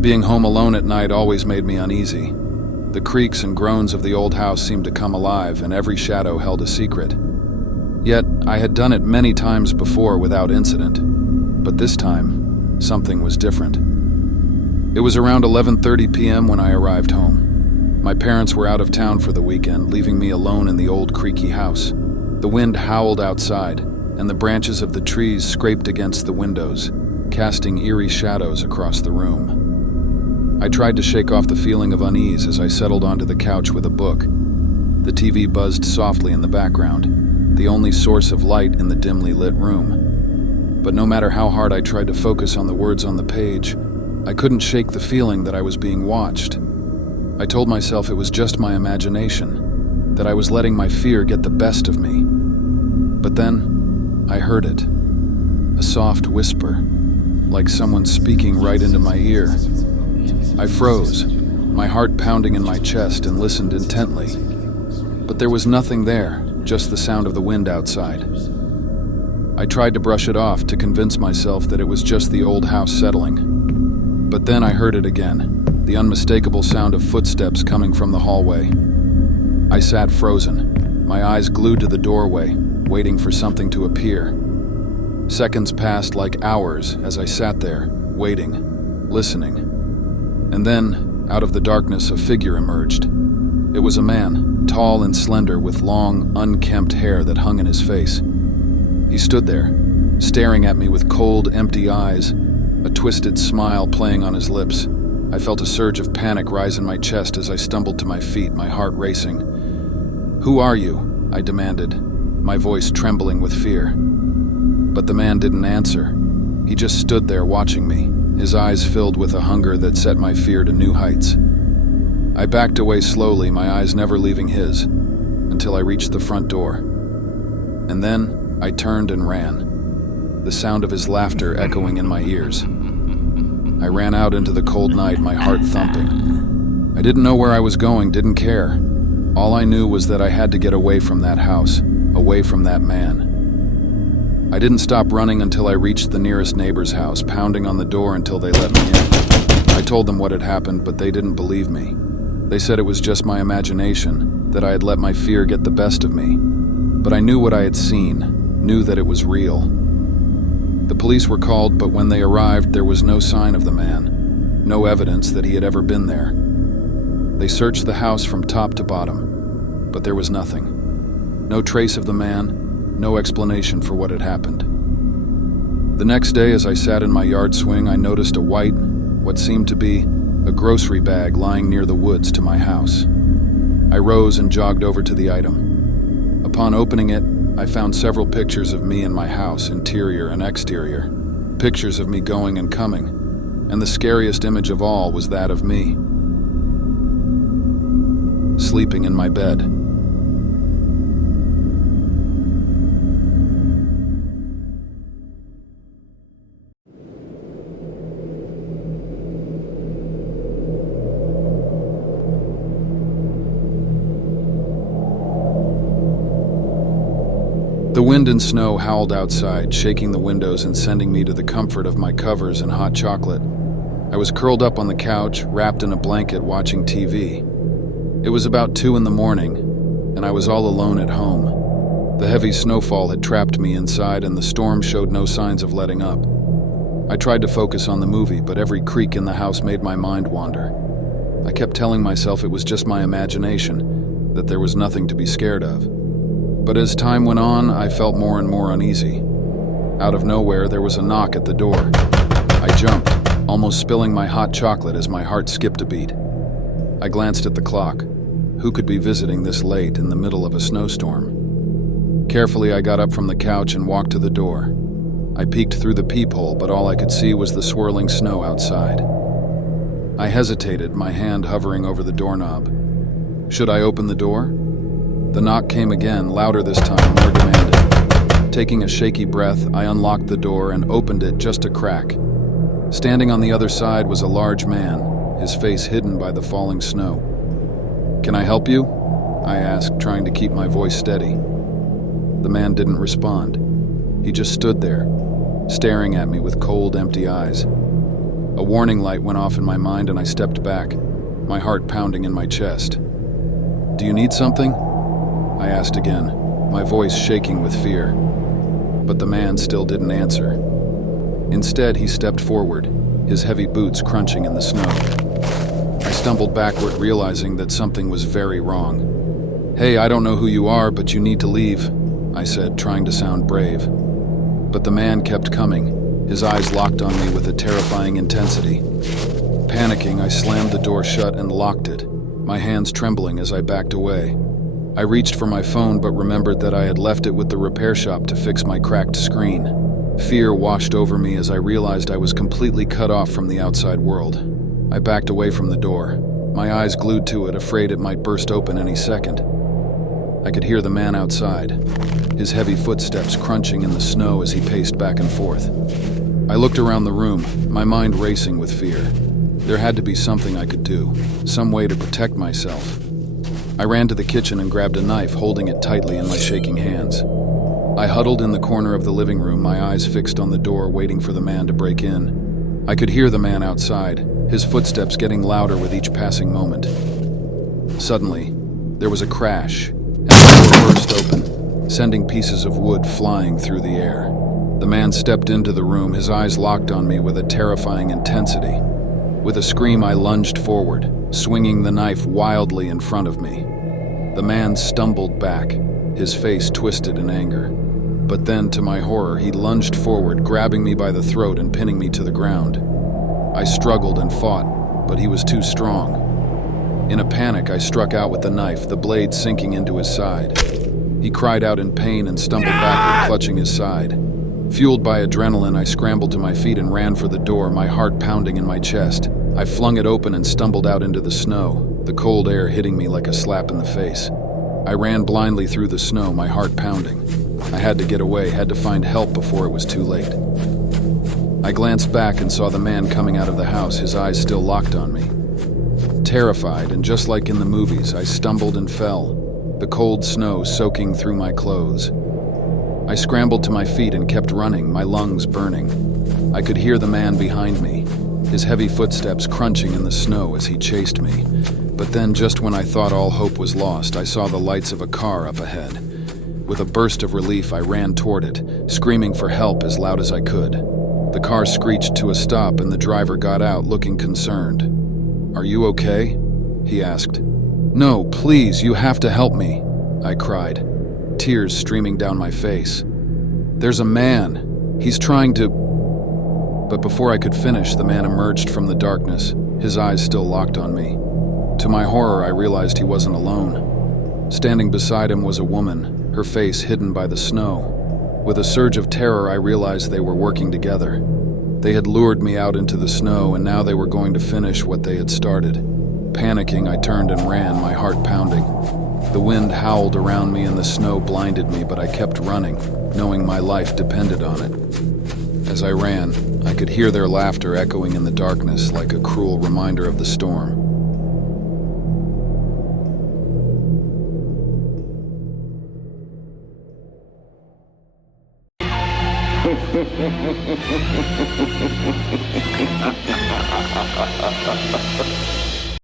Being home alone at night always made me uneasy. The creaks and groans of the old house seemed to come alive, and every shadow held a secret. Yet, I had done it many times before without incident. But this time, something was different. It was around 11:30 p.m. when I arrived home. My parents were out of town for the weekend, leaving me alone in the old creaky house. The wind howled outside, and the branches of the trees scraped against the windows, casting eerie shadows across the room. I tried to shake off the feeling of unease as I settled onto the couch with a book. The TV buzzed softly in the background, the only source of light in the dimly lit room. But no matter how hard I tried to focus on the words on the page, I couldn't shake the feeling that I was being watched. I told myself it was just my imagination, that I was letting my fear get the best of me. But then, I heard it. A soft whisper, like someone speaking right into my ear. I froze, my heart pounding in my chest, and listened intently. But there was nothing there, just the sound of the wind outside. I tried to brush it off to convince myself that it was just the old house settling. But then I heard it again, the unmistakable sound of footsteps coming from the hallway. I sat frozen, my eyes glued to the doorway, waiting for something to appear. Seconds passed like hours as I sat there, waiting, listening. And then, out of the darkness, a figure emerged. It was a man, tall and slender, with long, unkempt hair that hung in his face. He stood there, staring at me with cold, empty eyes, a twisted smile playing on his lips. I felt a surge of panic rise in my chest as I stumbled to my feet, my heart racing. "Who are you?" I demanded, my voice trembling with fear. But the man didn't answer. He just stood there watching me, his eyes filled with a hunger that set my fear to new heights. I backed away slowly, my eyes never leaving his, until I reached the front door. And then I turned and ran, the sound of his laughter echoing in my ears. I ran out into the cold night, my heart thumping. I didn't know where I was going, didn't care. All I knew was that I had to get away from that house, away from that man. I didn't stop running until I reached the nearest neighbor's house, pounding on the door until they let me in. I told them what had happened, but they didn't believe me. They said it was just my imagination, that I had let my fear get the best of me. But I knew what I had seen, knew that it was real. The police were called, but when they arrived, there was no sign of the man, no evidence that he had ever been there. They searched the house from top to bottom, but there was nothing. No trace of the man, no explanation for what had happened. The next day, as I sat in my yard swing, I noticed a white, what seemed to be a grocery bag lying near the woods to my house. I rose and jogged over to the item. Upon opening it, I found several pictures of me in my house, interior and exterior, pictures of me going and coming, and the scariest image of all was that of me, sleeping in my bed. The wind and snow howled outside, shaking the windows and sending me to the comfort of my covers and hot chocolate. I was curled up on the couch, wrapped in a blanket, watching TV. It was about 2 in the morning, and I was all alone at home. The heavy snowfall had trapped me inside, and the storm showed no signs of letting up. I tried to focus on the movie, but every creak in the house made my mind wander. I kept telling myself it was just my imagination, that there was nothing to be scared of. But as time went on, I felt more and more uneasy. Out of nowhere, there was a knock at the door. I jumped, almost spilling my hot chocolate as my heart skipped a beat. I glanced at the clock. Who could be visiting this late in the middle of a snowstorm? Carefully, I got up from the couch and walked to the door. I peeked through the peephole, but all I could see was the swirling snow outside. I hesitated, my hand hovering over the doorknob. Should I open the door? The knock came again, louder this time, more demanding. Taking a shaky breath, I unlocked the door and opened it just a crack. Standing on the other side was a large man, his face hidden by the falling snow. "Can I help you?" I asked, trying to keep my voice steady. The man didn't respond. He just stood there, staring at me with cold, empty eyes. A warning light went off in my mind and I stepped back, my heart pounding in my chest. "Do you need something?" I asked again, my voice shaking with fear. But the man still didn't answer. Instead, he stepped forward, his heavy boots crunching in the snow. I stumbled backward, realizing that something was very wrong. "Hey, I don't know who you are, but you need to leave," I said, trying to sound brave. But the man kept coming, his eyes locked on me with a terrifying intensity. Panicking, I slammed the door shut and locked it, my hands trembling as I backed away. I reached for my phone but remembered that I had left it with the repair shop to fix my cracked screen. Fear washed over me as I realized I was completely cut off from the outside world. I backed away from the door, my eyes glued to it, afraid it might burst open any second. I could hear the man outside, his heavy footsteps crunching in the snow as he paced back and forth. I looked around the room, my mind racing with fear. There had to be something I could do, some way to protect myself. I ran to the kitchen and grabbed a knife, holding it tightly in my shaking hands. I huddled in the corner of the living room, my eyes fixed on the door, waiting for the man to break in. I could hear the man outside, his footsteps getting louder with each passing moment. Suddenly, there was a crash, and the door burst open, sending pieces of wood flying through the air. The man stepped into the room, his eyes locked on me with a terrifying intensity. With a scream, I lunged forward, swinging the knife wildly in front of me. The man stumbled back, his face twisted in anger. But then, to my horror, he lunged forward, grabbing me by the throat and pinning me to the ground. I struggled and fought, but he was too strong. In a panic, I struck out with the knife, the blade sinking into his side. He cried out in pain and stumbled backward, clutching his side. Fueled by adrenaline, I scrambled to my feet and ran for the door, my heart pounding in my chest. I flung it open and stumbled out into the snow, the cold air hitting me like a slap in the face. I ran blindly through the snow, my heart pounding. I had to get away, had to find help before it was too late. I glanced back and saw the man coming out of the house, his eyes still locked on me. Terrified, and just like in the movies, I stumbled and fell, the cold snow soaking through my clothes. I scrambled to my feet and kept running, my lungs burning. I could hear the man behind me, his heavy footsteps crunching in the snow as he chased me. But then, just when I thought all hope was lost, I saw the lights of a car up ahead. With a burst of relief, I ran toward it, screaming for help as loud as I could. The car screeched to a stop and the driver got out, looking concerned. "Are you okay?" he asked. "No, please, you have to help me," I cried, tears streaming down my face. "There's a man. He's trying to..." But before I could finish, the man emerged from the darkness, his eyes still locked on me. To my horror, I realized he wasn't alone. Standing beside him was a woman, her face hidden by the snow. With a surge of terror, I realized they were working together. They had lured me out into the snow, and now they were going to finish what they had started. Panicking, I turned and ran, my heart pounding. The wind howled around me and the snow blinded me, but I kept running, knowing my life depended on it. As I ran, I could hear their laughter echoing in the darkness like a cruel reminder of the storm.